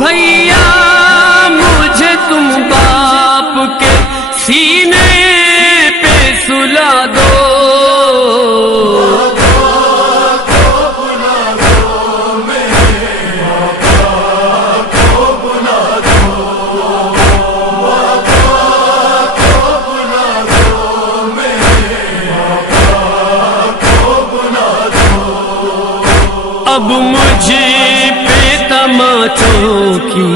بھیا مجھے تم باپ کے سینے پہ سلا دو، اب مجھے پہ تماچوں کی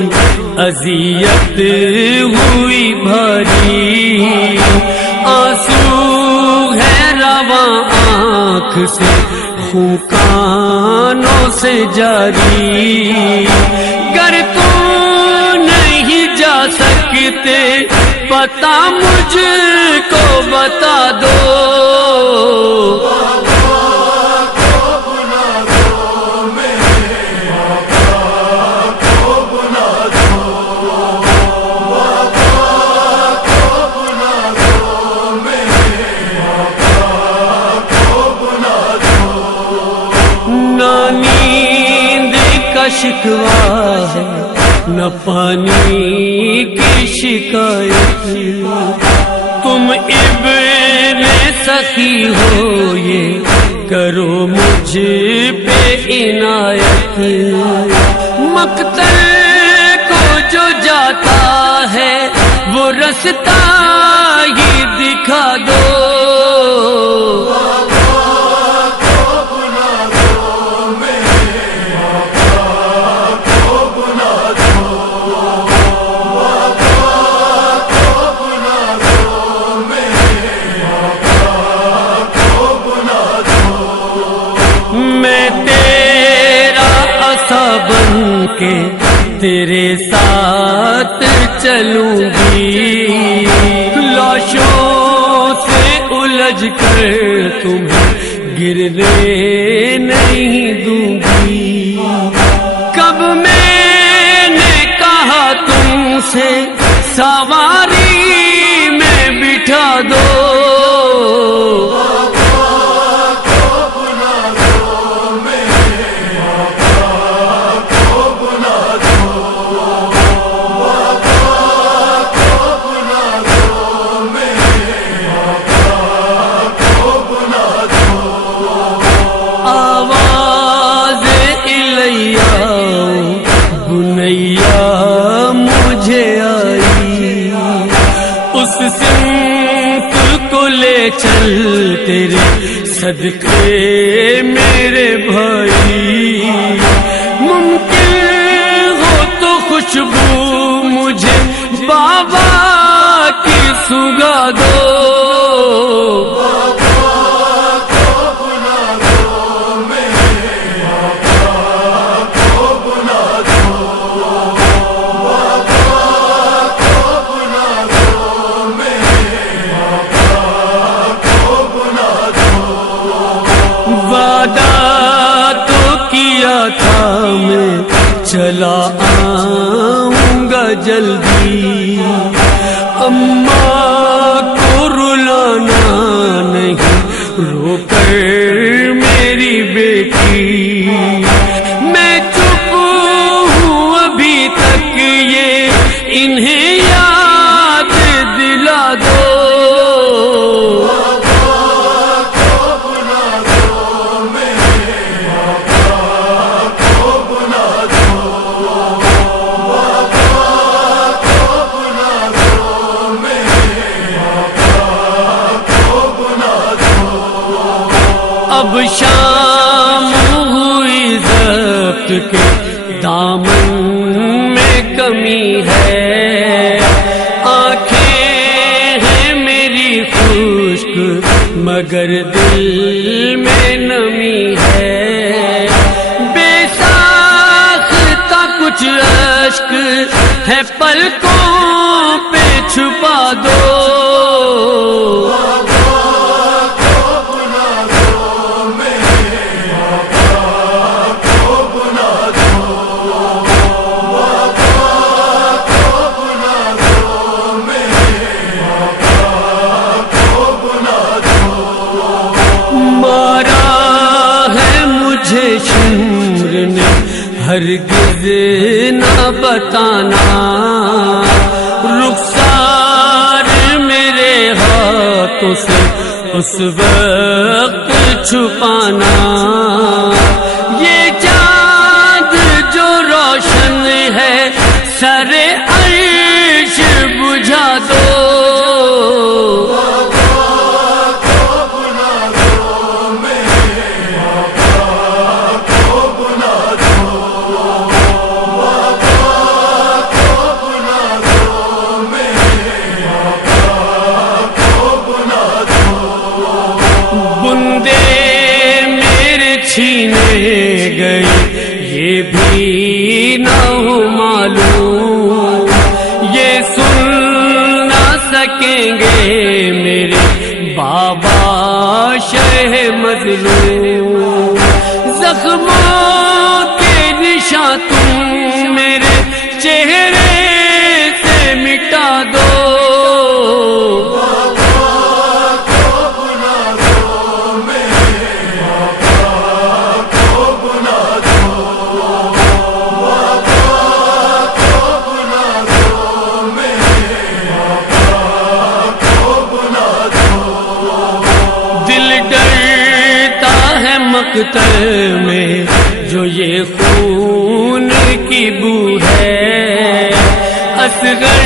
اذیت ہوئی بھاری، آنسو ہے رواں آنکھ سے خون کانوں سے جاری، گر تو نہیں جا سکتے پتہ مجھ کو بتا دو، شکوا ہے نہ پانی کی شکایت، تم ابن سخی ہو یہ کرو مجھ پہ عنایت، مقتل کو جو جاتا ہے وہ رستہ ہی دکھا دو، کہ تیرے ساتھ چلوں گی، لاشوں سے الجھ کر تمہیں گرنے نہیں دوں گی، کب میں نے کہا تم سے سواری میں بٹھا دو، چل تیرے صدقے میرے بھائی، ممکن ہو تو خوشبو مجھے بابا کی سگا دو، چلا آؤں گا جلدی، اماں کو رلانا نہیں رو کر میری بیٹی، میں چپ ہوں ابھی تک یہ انہیں یاد دلا دو، اب شام ہوئی ضبط کے دامن میں کمی ہے، آنکھیں ہیں میری خشک مگر دل میں نمی ہے، بے ساختہ کچھ اشک ہے پلکوں پہ چھپا دو، ہرگز نہ بتانا، رخسار میرے ہاتھوں سے اس وقت چھپانا، یہ چاند جو روشن ہے سر عرش بجھا دو، چھینے گئی یہ بھی نہ ہو معلوم، یہ سن نہ سکیں گے میرے بابا شہ مظلوم، زخموں کے نشاں تم میرے چہرے سے مٹا دو، مقتل میں جو یہ خون کی بو ہے، اصغر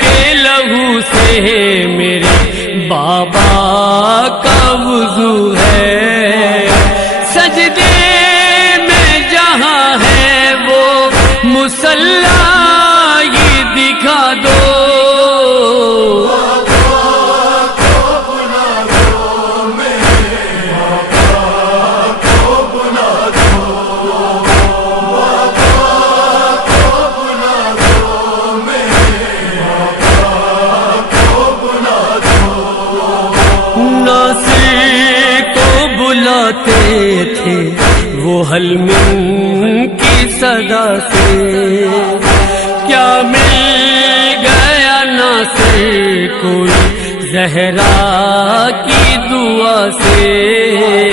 کے لہو سے میرے بابا کا وضو ہے، سجدے میں جہاں ہے وہ مصلی یہ دکھا دو، تھے وہ حل من کی صدا سے، کیا مل گیا ناصر کوئی زہرا کی دعا سے،